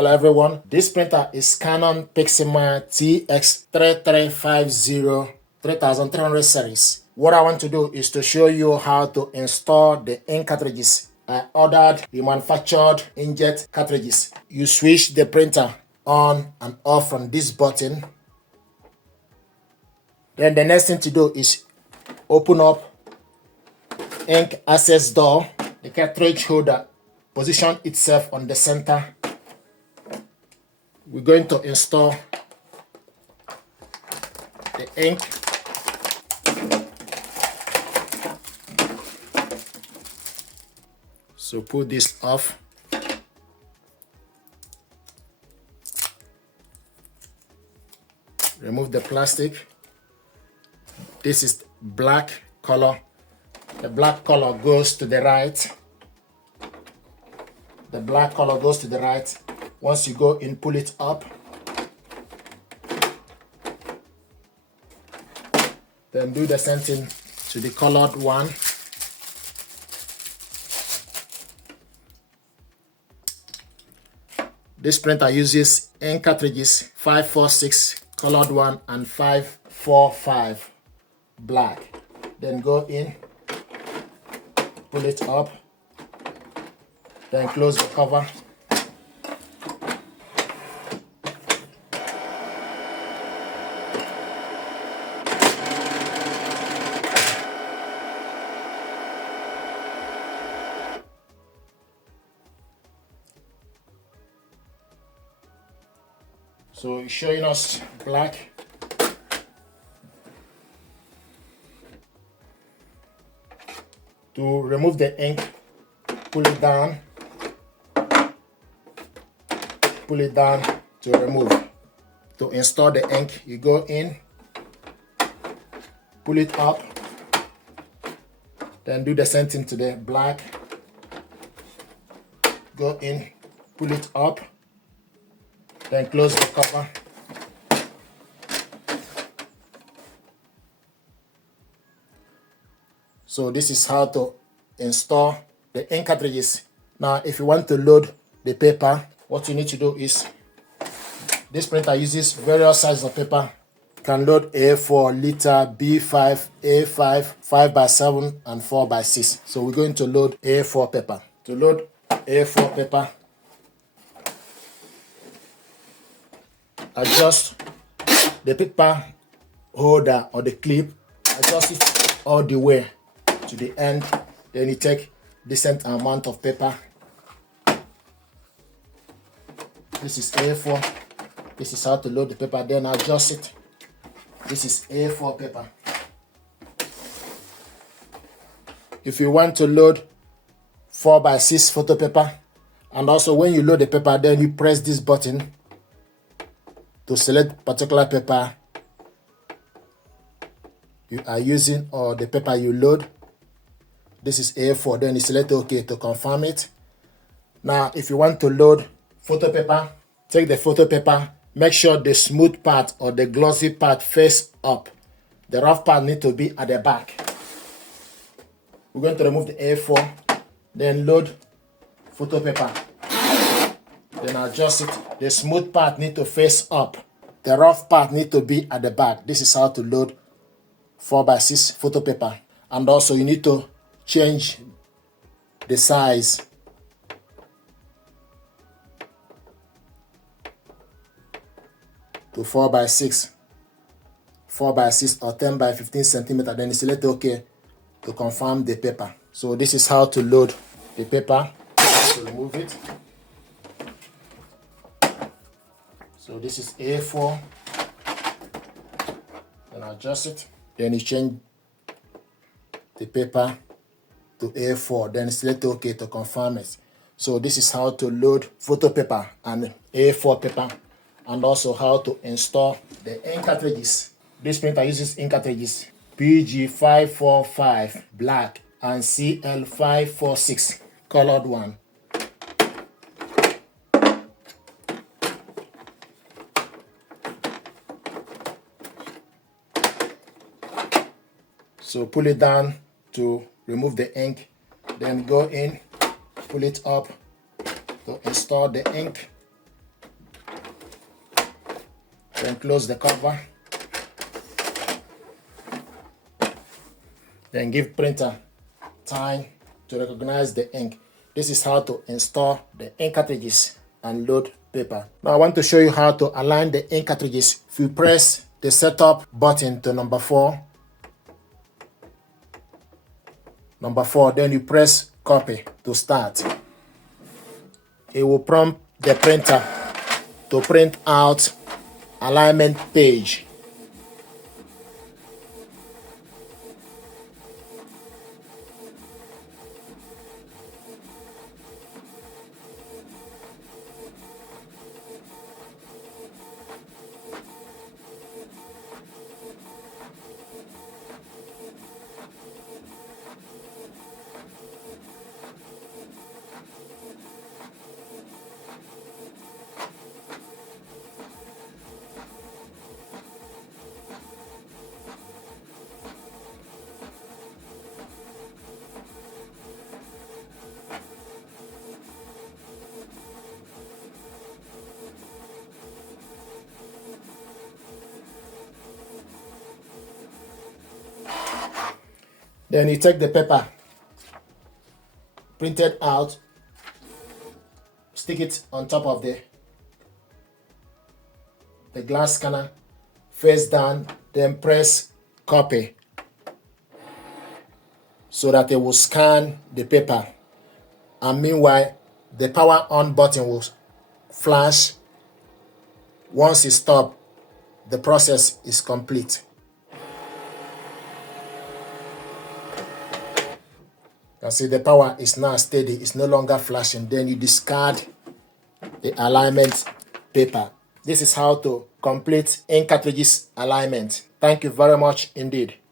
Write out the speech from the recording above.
Hello everyone, this printer is Canon PIXMA TS3350 3300 series. What I want to do is to show you how to install the ink cartridges. I ordered the manufactured inkjet cartridges. You switch the printer on and off from this button. Then the next thing to do is open up ink access door. The cartridge holder position itself on the center. We're going to install the ink. So pull this off. Remove the plastic. This is black color. The black color goes to the right. The black color goes to the right. Once you go in, pull it up. Then do the same thing to the colored one. This printer uses ink cartridges 546 colored one and 545 black. Then go in, pull it up, then close the cover. So it's showing us black. To remove the ink, pull it down to remove. To install the ink, you go in, pull it up, then do the same thing to the black. Go in, pull it up, then close the cover. So this is how to install the ink cartridges. Now, if you want to load the paper, what you need to do is, this printer uses various sizes of paper. You can load A4, liter, B5, A5, 5x7, and 4x6. So we're going to load A4 paper. To load A4 paper, adjust the paper holder or the clip, adjust it all the way to the end. Then you take decent amount of paper. This is A4. This is how to load the paper. Then adjust it. This is A4 paper. If you want to load 4x6 photo paper, and also when you load the paper, then you press this button to select particular paper you are using or the paper you load. This is A4, then you select OK to confirm it. Now, if you want to load photo paper, take the photo paper, make sure the smooth part or the glossy part face up. The rough part needs to be at the back. We're going to remove the A4, then load photo paper. Then adjust it. The smooth part needs to face up. The rough part needs to be at the back. This is how to load 4x6 photo paper. And also you need to change the size. To 4x6 or 10x15 centimeter. Then you select OK to confirm the paper. So this is how to load the paper. To remove it. So this is A4. Then adjust it. Then you change the paper to A4. Then select OK to confirm it. So this is how to load photo paper and A4 paper, and also how to install the ink cartridges. This printer uses ink cartridges PG545 black and CL546 colored one. So pull it down to remove the ink, then go in, pull it up to install the ink. Then close the cover. Then give printer time to recognize the ink. This is how to install the ink cartridges and load paper. Now I want to show you how to align the ink cartridges. If you press the setup button to number 4, then you press copy to start. It will prompt the printer to print out alignment page. Then you take the paper printed out, stick it on top of the glass scanner, face down, then press copy so that it will scan the paper. And meanwhile, the power on button will flash. Once it stops, the process is complete. You can see the power is now steady, it's no longer flashing. Then you discard the alignment paper. This is how to complete ink cartridges alignment. Thank you very much indeed.